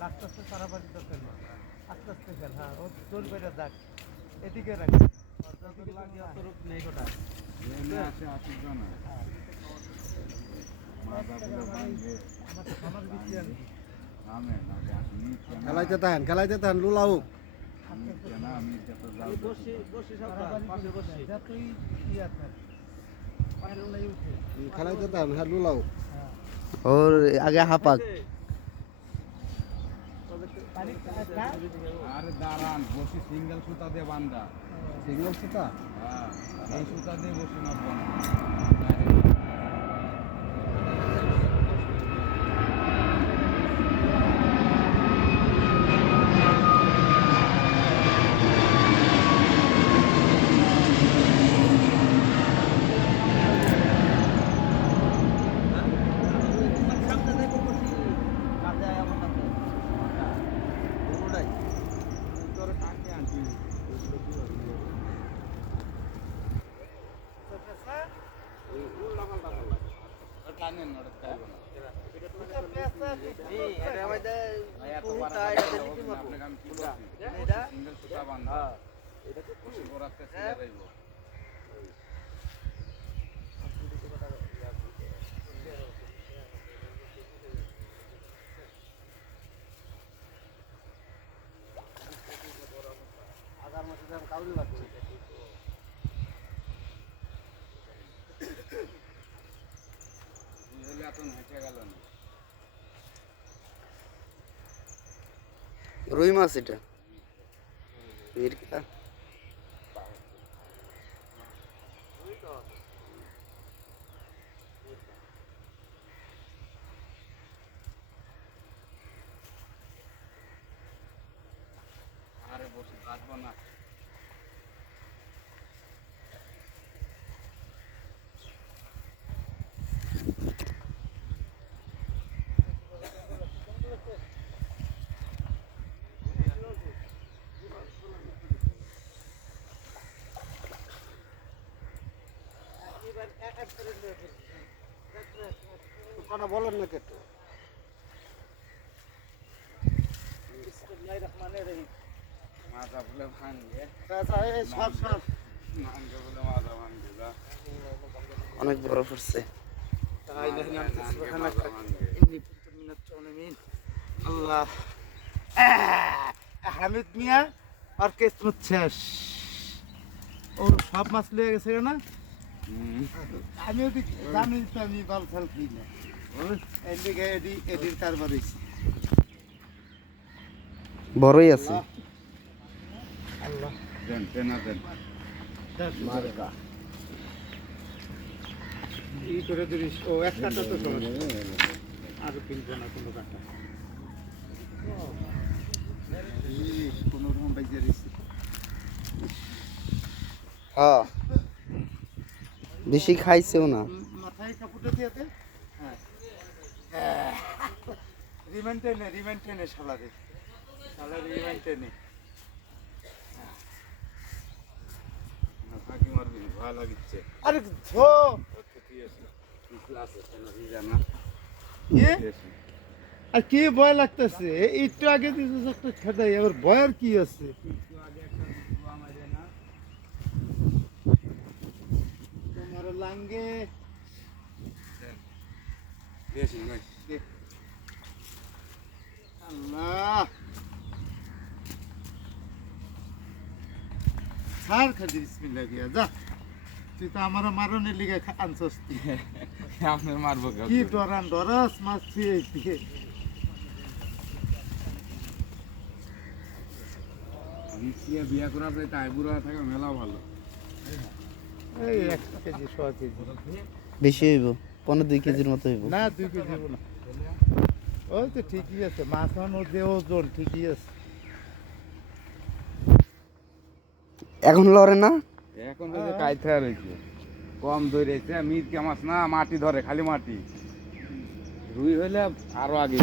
মারামারি দরকার নেই আস্তে আস্তে খেল হ্যাঁ ও তোর বেটা যাক। এদিকে রাখ। নেই কোটা এনে আছে আশি জন মাথাগুলো ভাঙবে। আমার তো আমার বিক্রি আনি নামে না আসি নিচ্ছে না খেলাইতে থাকেন খেলাইতে থাকেন লুলাও নিচ্ছে না আমি যত যাও। বসি বসি সব পাশে বসি যতই কি আছে পায়ের লাই উঠে খেলাইতে থাকেন হ্যাঁ লুলাও হ্যাঁ ওর আগে হাঁপাক পানি খায় আরে দাঁড়ান বসি সিঙ্গেল সুতা দিয়ে বান্ধা সিঙ্গেল সুতা? হ্যাঁ। এই সুতা দিয়ে বসি না কানে নড়ে খাইব না আপনাকে আমি কি বলছি সিঙ্গেল সুতা বান্ধা বসি গোড়াতে ছিঁড়ে যাইব বুঝলে এত হেঁটে গেল না রুই মাছ এটা? আরে বসে কাটবো না। কথা বলেন না কেটে। মাথা ফুলে ভাঙবে সব সব। ভাঙবে বলে মাথা ভাঙবে অনেক বড় পড়ছে। আল্লাহ। হামিদ মিয়া আর কেসমত শেষ। ওর সব মাছ লিয়ে গেছে না আমি ওটি জানি তো আমি বাল ফাল খাই না। এদিকে এডি এডির কারবার হয়েছে বড়ই আছে। আল্লাহ দেন দেন। মার্কা। ই করে দিস ও এক কাটা তো সমস্যা। আর কিনবে না কোনো কাটা। কোনো রকম বাইজে হ্যাঁ। বেশি খাইছেও না। মাথায় কাপড়টা দিয়েতে হ্যাঁ। রিমেন্টে নে রিমেন্টে নে শালারে। শালা রিমেন্টে নে। মারবি ভয় লাগিচ্ছে। আরে ধো! ক্লাস জানা আর কি ভয় লাগতেছে? একটু আগে দিছিস একটা খেদাই আবার ভয়ের কি আছে? তোমার লাঙ্গে বেশি নয় আল্লাহ ছাড় খাদি বিসমিল্লাহ দিয়া যা তুই তো আমার মারনের লিগে খা- আনছস তুই। আপনার মারবো কি ডরান ডরাস মাছ দিয়ে দিয়ে বিয়া করা যায় তাই বুড়া থাকা মেলা ভালো এই এক কেজি সোয়া কেজি। বেশি হইব পনেরো দুই কেজির মতো হইব। না দুই কেজি না। ওই তো ঠিকই আছে মাছ মধ্যে ওজন ঠিকই আছে। এখন লড়ে না? এখন হচ্ছে কাইথা রয়েছে কম ধরেছে মিরকে মাছ না মাটি ধরে খালি মাটি। রুই হইলে আরও আগে।